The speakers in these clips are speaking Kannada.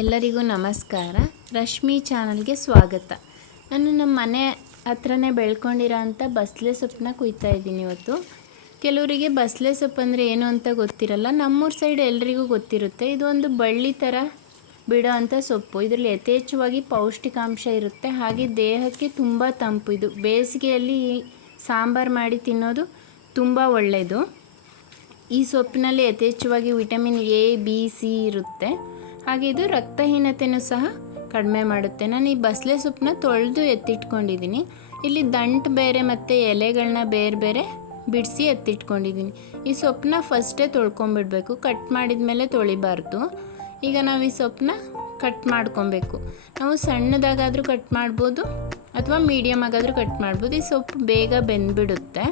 ಎಲ್ಲರಿಗೂ ನಮಸ್ಕಾರ. ರಶ್ಮಿ ಚಾನಲ್ಗೆ ಸ್ವಾಗತ. ನಾನು ನಮ್ಮ ಮನೆ ಹತ್ರನೇ ಬೆಳ್ಕೊಂಡಿರೋ ಅಂಥ ಬಸಳೆ ಸೊಪ್ಪನ್ನ ಕುಯ್ತಾ ಇದ್ದೀನಿ ಇವತ್ತು. ಕೆಲವರಿಗೆ ಬಸಳೆ ಸೊಪ್ಪು ಅಂದರೆ ಏನು ಅಂತ ಗೊತ್ತಿರಲ್ಲ. ನಮ್ಮೂರ ಸೈಡ್ ಎಲ್ರಿಗೂ ಗೊತ್ತಿರುತ್ತೆ. ಇದೊಂದು ಬಳ್ಳಿ ಥರ ಬಿಡೋ ಅಂಥ ಸೊಪ್ಪು. ಇದರಲ್ಲಿ ಯಥೇಚ್ಛವಾಗಿ ಪೌಷ್ಟಿಕಾಂಶ ಇರುತ್ತೆ, ಹಾಗೆ ದೇಹಕ್ಕೆ ತುಂಬ ತಂಪು. ಇದು ಬೇಸಿಗೆಯಲ್ಲಿ ಸಾಂಬಾರು ಮಾಡಿ ತಿನ್ನೋದು ತುಂಬ ಒಳ್ಳೆಯದು. ಈ ಸೊಪ್ಪಿನಲ್ಲಿ ಯಥೇಚ್ಛವಾಗಿ ವಿಟಮಿನ್ ಎ, ಬಿ, ಸಿ ಇರುತ್ತೆ. ಹಾಗೆ ಇದು ರಕ್ತಹೀನತೆಯೂ ಸಹ ಕಡಿಮೆ ಮಾಡುತ್ತೆ. ನಾನು ಈ ಬಸಳೆ ಸೊಪ್ಪನ್ನ ತೊಳೆದು ಎತ್ತಿಟ್ಕೊಂಡಿದ್ದೀನಿ. ಇಲ್ಲಿ ದಂಟು ಬೇರೆ ಮತ್ತು ಎಲೆಗಳನ್ನ ಬೇರೆ ಬೇರೆ ಬಿಡಿಸಿ ಎತ್ತಿಟ್ಕೊಂಡಿದ್ದೀನಿ. ಈ ಸೊಪ್ಪನ್ನ ಫಸ್ಟೇ ತೊಳ್ಕೊಂಬಿಡಬೇಕು. ಕಟ್ ಮಾಡಿದ ಮೇಲೆ ತೊಳಿಬಾರ್ದು. ಈಗ ನಾವು ಈ ಸೊಪ್ಪನ್ನ ಕಟ್ ಮಾಡ್ಕೊಬೇಕು. ನಾವು ಸಣ್ಣದಾಗಾದರೂ ಕಟ್ ಮಾಡ್ಬೋದು ಅಥವಾ ಮೀಡಿಯಮ್ ಆಗಾದರೂ ಕಟ್ ಮಾಡ್ಬೋದು. ಈ ಸೊಪ್ಪು ಬೇಗ ಬೆಂದ್ಬಿಡುತ್ತೆ.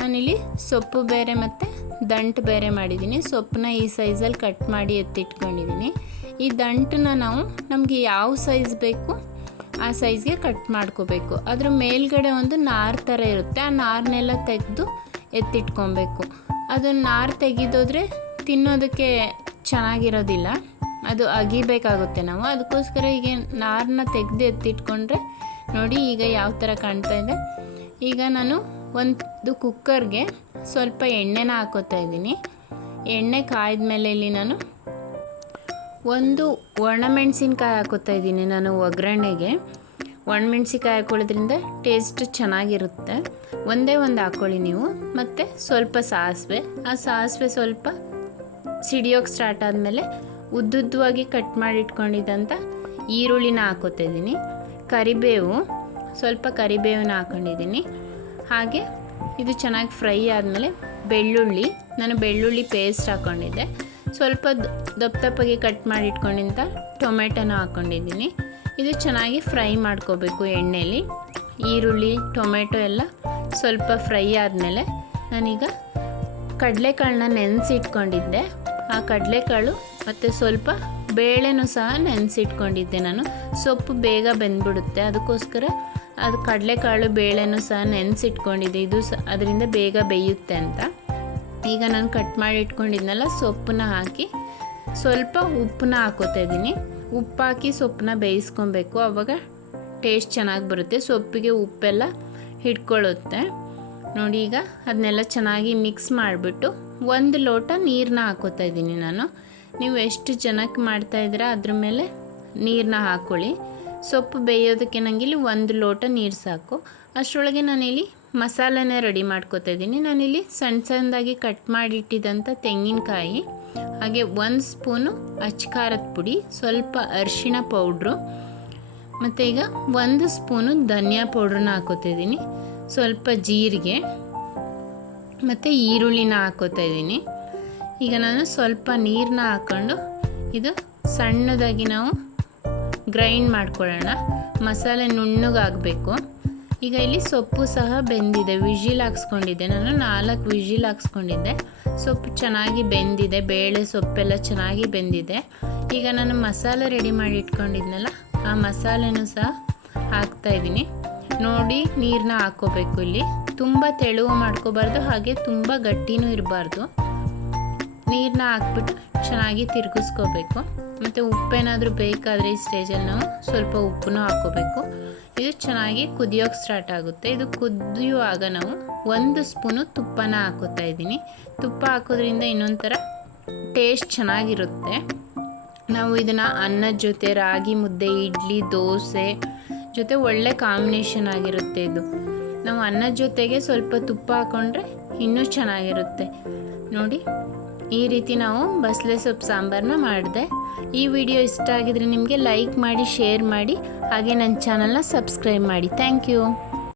ನಾನಿಲ್ಲಿ ಸೊಪ್ಪು ಬೇರೆ ಮತ್ತು ದಂಟು ಬೇರೆ ಮಾಡಿದ್ದೀನಿ. ಸೊಪ್ಪನ್ನ ಈ ಸೈಜಲ್ಲಿ ಕಟ್ ಮಾಡಿ ಎತ್ತಿಟ್ಕೊಂಡಿದ್ದೀನಿ. ಈ ದಂಟನ್ನ ನಾವು ನಮಗೆ ಯಾವ ಸೈಜ್ ಬೇಕು ಆ ಸೈಜ್ಗೆ ಕಟ್ ಮಾಡ್ಕೋಬೇಕು. ಅದ್ರ ಮೇಲ್ಗಡೆ ಒಂದು ನಾರು ಥರ ಇರುತ್ತೆ. ಆ ನಾರನ್ನೆಲ್ಲ ತೆಗೆದು ಎತ್ತಿಟ್ಕೊಬೇಕು. ಅದನ್ನು ನಾರು ತೆಗೆದೋದ್ರೆ ತಿನ್ನೋದಕ್ಕೆ ಚೆನ್ನಾಗಿರೋದಿಲ್ಲ, ಅದು ಅಗಿಬೇಕಾಗುತ್ತೆ ನಾವು. ಅದಕ್ಕೋಸ್ಕರ ಈಗ ನಾರನ್ನ ತೆಗೆದು ಎತ್ತಿಟ್ಕೊಂಡ್ರೆ ನೋಡಿ ಈಗ ಯಾವ ಥರ ಕಾಣ್ತಾ ಇದೆ. ಈಗ ನಾನು ಒಂದು ಕುಕ್ಕರ್ಗೆ ಸ್ವಲ್ಪ ಎಣ್ಣೆನ ಹಾಕೋತಾ ಇದ್ದೀನಿ. ಎಣ್ಣೆ ಕಾಯ್ದ ಮೇಲೆ ಇಲ್ಲಿ ನಾನು ಒಂದು ಒಣಮೆಣಸಿನ್ಕಾಯಿ ಹಾಕೋತಾ ಇದ್ದೀನಿ. ನಾನು ಒಗ್ಗರಣೆಗೆ ಒಣಮೆಣ್ಸಿನ್ಕಾಯಿ ಹಾಕೊಳ್ಳೋದ್ರಿಂದ ಟೇಸ್ಟ್ ಚೆನ್ನಾಗಿರುತ್ತೆ. ಒಂದೇ ಒಂದು ಹಾಕ್ಕೊಳ್ಳಿ ನೀವು. ಮತ್ತು ಸ್ವಲ್ಪ ಸಾಸಿವೆ. ಆ ಸಾಸಿವೆ ಸ್ವಲ್ಪ ಸಿಡಿಯೋಕ್ಕೆ ಸ್ಟಾರ್ಟ್ ಆದಮೇಲೆ ಉದ್ದುದ್ದವಾಗಿ ಕಟ್ ಮಾಡಿ ಇಟ್ಕೊಂಡಿದ್ದಂಥ ಈರುಳ್ಳಿನ ಹಾಕೋತಾ ಇದ್ದೀನಿ. ಕರಿಬೇವು, ಸ್ವಲ್ಪ ಕರಿಬೇವನ್ನ ಹಾಕ್ಕೊಂಡಿದ್ದೀನಿ. ಹಾಗೆ ಇದು ಚೆನ್ನಾಗಿ ಫ್ರೈ ಆದಮೇಲೆ ಬೆಳ್ಳುಳ್ಳಿ, ನಾನು ಬೆಳ್ಳುಳ್ಳಿ ಪೇಸ್ಟ್ ಹಾಕ್ಕೊಂಡಿದ್ದೆ. ಸ್ವಲ್ಪ ದಪ್ಪಗೆ ಕಟ್ ಮಾಡಿ ಇಟ್ಕೊಂಡಿದ್ದ ಟೊಮೆಟೊನ ಹಾಕ್ಕೊಂಡಿದ್ದೀನಿ. ಇದು ಚೆನ್ನಾಗಿ ಫ್ರೈ ಮಾಡ್ಕೋಬೇಕು ಎಣ್ಣೆಯಲ್ಲಿ. ಈರುಳ್ಳಿ, ಟೊಮೆಟೊ ಎಲ್ಲ ಸ್ವಲ್ಪ ಫ್ರೈ ಆದಮೇಲೆ ನಾನೀಗ ಕಡಲೆಕಾಳನ್ನ ನೆನೆಸಿಟ್ಕೊಂಡಿದ್ದೆ. ಆ ಕಡಲೆಕಾಳು ಮತ್ತು ಸ್ವಲ್ಪ ಬೇಳೆನೂ ಸಹ ನೆನೆಸಿಟ್ಕೊಂಡಿದ್ದೆ ನಾನು. ಸೊಪ್ಪು ಬೇಗ ಬೆಂದ್ಬಿಡುತ್ತೆ, ಅದಕ್ಕೋಸ್ಕರ ಅದು ಕಡಲೆಕಾಳು ಬೇಳೆನೂ ಸಹ ನೆನೆಸಿಟ್ಕೊಂಡಿದ್ದೆ. ಇದು ಅದರಿಂದ ಬೇಗ ಬೇಯುತ್ತೆ ಅಂತ. ಈಗ ನಾನು ಕಟ್ ಮಾಡಿ ಇಟ್ಕೊಂಡಿದ್ನಲ್ಲ ಸೊಪ್ಪನ್ನ ಹಾಕಿ ಸ್ವಲ್ಪ ಉಪ್ಪನ್ನ ಹಾಕೋತಾ ಇದ್ದೀನಿ. ಉಪ್ಪು ಹಾಕಿ ಸೊಪ್ಪನ್ನ ಬೇಯಿಸ್ಕೊಬೇಕು, ಆವಾಗ ಟೇಸ್ಟ್ ಚೆನ್ನಾಗಿ ಬರುತ್ತೆ. ಸೊಪ್ಪಿಗೆ ಉಪ್ಪೆಲ್ಲ ಹಿಡ್ಕೊಳ್ಳುತ್ತೆ ನೋಡಿ. ಈಗ ಅದನ್ನೆಲ್ಲ ಚೆನ್ನಾಗಿ ಮಿಕ್ಸ್ ಮಾಡಿಬಿಟ್ಟು ಒಂದು ಲೋಟ ನೀರನ್ನ ಹಾಕೋತಾ ಇದ್ದೀನಿ ನಾನು. ನೀವು ಎಷ್ಟು ಜನಕ್ಕೆ ಮಾಡ್ತಾಯಿದ್ದೀರಾ ಅದ್ರ ಮೇಲೆ ನೀರನ್ನ ಹಾಕ್ಕೊಳ್ಳಿ. ಸೊಪ್ಪು ಬೇಯೋದಕ್ಕೆ ನನಗಿಲ್ಲಿ ಒಂದು ಲೋಟ ನೀರು ಸಾಕು. ಅಷ್ಟರೊಳಗೆ ನಾನಿಲ್ಲಿ ಮಸಾಲೆನೇ ರೆಡಿ ಮಾಡ್ಕೋತಾ ಇದ್ದೀನಿ. ನಾನಿಲ್ಲಿ ಸಣ್ಣ ಸಣ್ಣದಾಗಿ ಕಟ್ ಮಾಡಿಟ್ಟಿದ್ದಂಥ ತೆಂಗಿನಕಾಯಿ, ಹಾಗೆ 1 ಸ್ಪೂನು ಅಚ್ಕಾರದ ಪುಡಿ, ಸ್ವಲ್ಪ ಅರಿಶಿಣ ಪೌಡ್ರು, ಮತ್ತು ಈಗ 1 ಸ್ಪೂನು ಧನಿಯಾ ಪೌಡ್ರನ್ನ ಹಾಕೋತಾ ಇದ್ದೀನಿ. ಸ್ವಲ್ಪ ಜೀರಿಗೆ ಮತ್ತು ಈರುಳ್ಳಿನ ಹಾಕೋತಾ ಇದ್ದೀನಿ. ಈಗ ನಾನು ಸ್ವಲ್ಪ ನೀರನ್ನ ಹಾಕ್ಕೊಂಡು ಇದು ಸಣ್ಣದಾಗಿ ನಾವು ಗ್ರೈಂಡ್ ಮಾಡ್ಕೊಳ್ಳೋಣ. ಮಸಾಲೆ ನುಣ್ಣಗಾಗಬೇಕು. ಈಗ ಇಲ್ಲಿ ಸೊಪ್ಪು ಸಹ ಬೆಂದಿದೆ. ವಿಜಿಲ್ ಹಾಕ್ಸ್ಕೊಂಡಿದ್ದೆ ನಾನು, 4 ವಿಜಿಲ್ ಹಾಕ್ಸ್ಕೊಂಡಿದ್ದೆ. ಸೊಪ್ಪು ಚೆನ್ನಾಗಿ ಬೆಂದಿದೆ, ಬೇಳೆ ಸೊಪ್ಪೆಲ್ಲ ಚೆನ್ನಾಗಿ ಬೆಂದಿದೆ. ಈಗ ನಾನು ಮಸಾಲೆ ರೆಡಿ ಮಾಡಿ ಇಟ್ಕೊಂಡಿದ್ನಲ್ಲ ಆ ಮಸಾಲೆನೂ ಸಹ ಹಾಕ್ತಾಯಿದ್ದೀನಿ. ನೋಡಿ ನೀರನ್ನ ಹಾಕ್ಕೋಬೇಕು. ಇಲ್ಲಿ ತುಂಬ ತೆಳುವು ಮಾಡ್ಕೋಬಾರ್ದು, ಹಾಗೆ ತುಂಬ ಗಟ್ಟಿನೂ ಇರಬಾರ್ದು. ನೀರನ್ನ ಹಾಕ್ಬಿಟ್ಟು ಚೆನ್ನಾಗಿ ತಿರುಗಿಸ್ಕೋಬೇಕು. ಮತ್ತು ಉಪ್ಪೇನಾದರೂ ಬೇಕಾದರೆ ಈ ಸ್ಟೇಜಲ್ಲಿ ನಾವು ಸ್ವಲ್ಪ ಉಪ್ಪನ್ನು ಹಾಕ್ಕೋಬೇಕು. ಇದು ಚೆನ್ನಾಗಿ ಕುದಿಯೋಕ್ಕೆ ಸ್ಟಾರ್ಟ್ ಆಗುತ್ತೆ. ಇದು ಕುದಿಯುವಾಗ ನಾವು 1 ಸ್ಪೂನು ತುಪ್ಪನ ಹಾಕೋತಾ ಇದ್ದೀನಿ. ತುಪ್ಪ ಹಾಕೋದ್ರಿಂದ ಇನ್ನೊಂಥರ ಟೇಸ್ಟ್ ಚೆನ್ನಾಗಿರುತ್ತೆ. ನಾವು ಇದನ್ನು ಅನ್ನದ ಜೊತೆ, ರಾಗಿ ಮುದ್ದೆ, ಇಡ್ಲಿ, ದೋಸೆ ಜೊತೆ ಒಳ್ಳೆ ಕಾಂಬಿನೇಷನ್ ಆಗಿರುತ್ತೆ. ಇದು ನಾವು ಅನ್ನದ ಜೊತೆಗೆ ಸ್ವಲ್ಪ ತುಪ್ಪ ಹಾಕ್ಕೊಂಡ್ರೆ ಇನ್ನೂ ಚೆನ್ನಾಗಿರುತ್ತೆ ನೋಡಿ. ಈ ರೀತಿ ನಾವು ಬಸಳೆ ಸೊಪ್ಪು ಸಾಂಬಾರನ್ನ ಮಾಡಿದೆ. ಈ ವಿಡಿಯೋ ಇಷ್ಟ ಆಗಿದ್ರೆ ನಿಮಗೆ ಲೈಕ್ ಮಾಡಿ, ಶೇರ್ ಮಾಡಿ, ಹಾಗೆ ನನ್ನ ಚಾನಲ್ನ ಸಬ್ಸ್ಕ್ರೈಬ್ ಮಾಡಿ. Thank you.